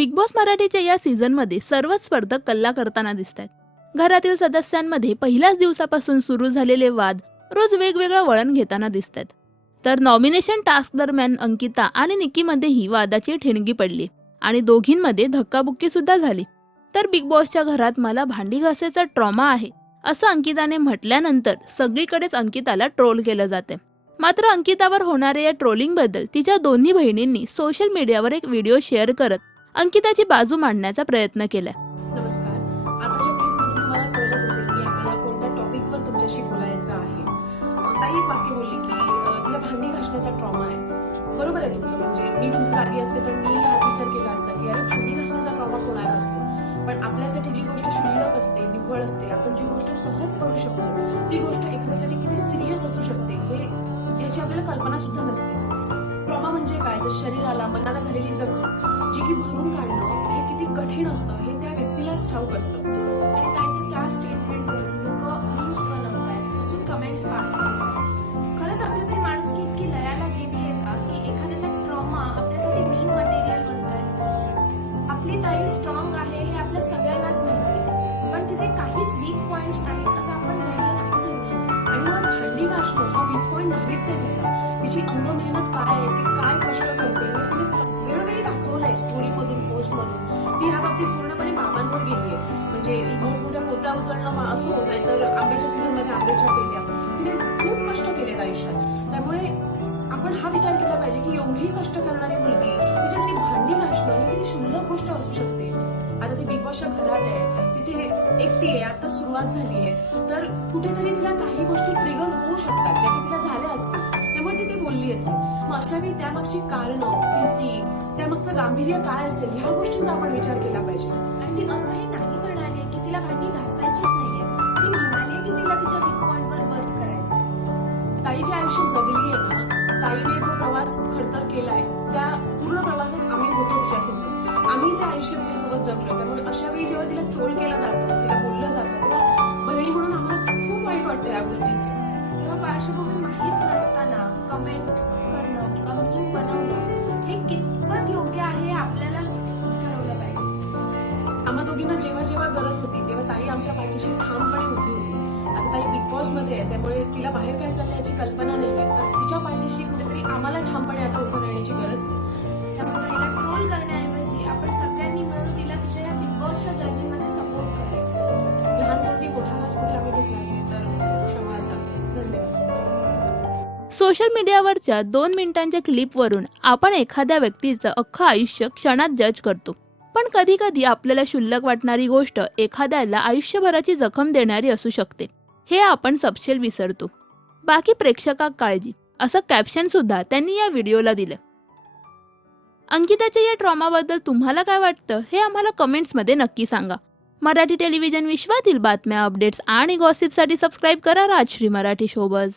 Big boss मराठीच्या या सीझनमध्ये सर्वच स्पर्धक कल्ला करताना दिसत आहेत घरातील सदस्यांमध्ये पहिल्याच दिवसापासून सुरू झालेले वाद रोज वेगवेगळं वळण घेताना दिसत आहेत तर नॉमिनेशन टास्क दरम्यान अंकिता आणि निकीमध्येही वादाची ठिणगी पडली आणि दोघींमध्ये धक्काबुक्की सुद्धा झाली. तर बिग बॉसच्या घरात मला भांडी घासेचा ट्रॉमा आहे असं अंकिताने म्हटल्यानंतर सगळीकडेच अंकिताला ट्रोल केलं जाते मात्र अंकितावर होणाऱ्या या ट्रोलिंगबद्दल तिच्या दोन्ही बहिणींनी सोशल मीडियावर एक व्हिडिओ शेअर करत अंकिताची बाजू मांडण्याचा प्रयत्न केला नमस्कार. आताच्या तुम्हाला कळलंच असेल की आम्हाला कोणत्या टॉपिकवर तुमच्याशी बोलायचं आहे. ताई एक वाक्य बोलली की अं, तिला भांडी घासण्याचा ट्रॉमा आहे. बरोबर आहे तुमचं म्हणजे मी तुमच्या जागी असते तर मी हाच विचार केला असता की अरे भांडी घासण्याचा ट्रॉमा कोणाला असतो. पण आपल्यासाठी जी गोष्ट शुल्लक असते निव्वळ असते आपण जी गोष्ट सहज करू शकतो ती गोष्ट एखाद्यासाठी किती सिरियस असू शकते हे याची आपल्याला कल्पना सुद्धा नसते. ट्रॉमा म्हणजे काय? तर शरीराला मनाला झालेली जखम घासणं हा तिचा तिची अंग मेहनत काय आहे? ती काय कष्ट करते? हे तिने सगळं दाखवलंय स्टोरी मधून पोस्ट मधून ती ह्या बाबतीत पूर्णपणे बाबांवर गेली आहे म्हणजे मोठमोठ्या पोत्या उचलणं असो नाहीतर आंब्याच्या सीझनमध्ये आंब्याच्या पेल्या तिने खूप कष्ट केलेत आयुष्यात. त्यामुळे आपण हा विचार केला पाहिजे की एवढी कष्ट करणारी मुलगी तिच्यासाठी भांडी घासणं ही किती शुल्लक गोष्ट असू शकते. आता ती बिग बॉसच्या घरात आहे. तिथे एकटी आहे. आता सुरुवात झाली आहे तर कुठेतरी तिला काही गोष्टी वेळी त्यामागची कारणं भीती त्यामागचं गांभीर्य काय असेल ह्या गोष्टींचा आपण विचार केला पाहिजे. आणि ती असंही नाही म्हणाली की तिला भांडी घासायचीच नाहीये. ती म्हणाली की तिला तिच्या पॉइंटवर वर्क करायचं ताई जे आयुष्य जगली आहे ना ताईने जो प्रवास खडतर केलाय त्या पूर्ण प्रवासात आम्ही होतो तिच्यासोबत. आम्ही त्या आयुष्य तिच्यासोबत जगलो त्यामुळे अशा वेळी जेव्हा तिला ट्रोल केलं जातं आम्हा दोघींना जेव्हा जेव्हा गरज होती तेव्हा ताई आमच्या पाठीशी ठामपणे उभी होती. आता ताई बिग बॉसमध्ये आहे त्यामुळे तिला बाहेर काय चाललंय याची कल्पना नाही आहे. तर तिच्या पाठीशी कुठेतरी आम्हाला ठामपणे आता उभं राहण्याची गरज आहे त्यामुळे ताईला ट्रोल करण्याऐवजी आपण सगळ्यांनी मिळून तिला तिच्या या बिग बॉसच्या जर्नीमध्ये सपोर्ट करायचं लहान तोंडी मोठा वास कुठे आम्ही घेतला असेल तर क्षमा असावी. धन्यवाद. सोशल मीडियावरच्या दोन मिनिटांच्या क्लिपवरून आपण एखाद्या व्यक्तीचं अख्खं आयुष्य क्षणात जज करतो. पण कधी कधी आपल्याला क्षुल्लक वाटणारी गोष्ट एखाद्याला आयुष्यभराची जखम देणारी असू शकते. हे आपण सपशेल विसरतो. बाकी प्रेक्षकाक काळजी. असं कॅप्शन सुद्धा त्यांनी या व्हिडिओला दिलं. अंकिताच्या या ट्रॉमाबद्दल तुम्हाला काय वाटतं? हे आम्हाला कमेंट्समध्ये नक्की सांगा. मराठी टेलिव्हिजन विश्वातील बातम्या अपडेट्स आणि गॉसिपसाठी सबस्क्राईब करा राजश्री मराठी शोबज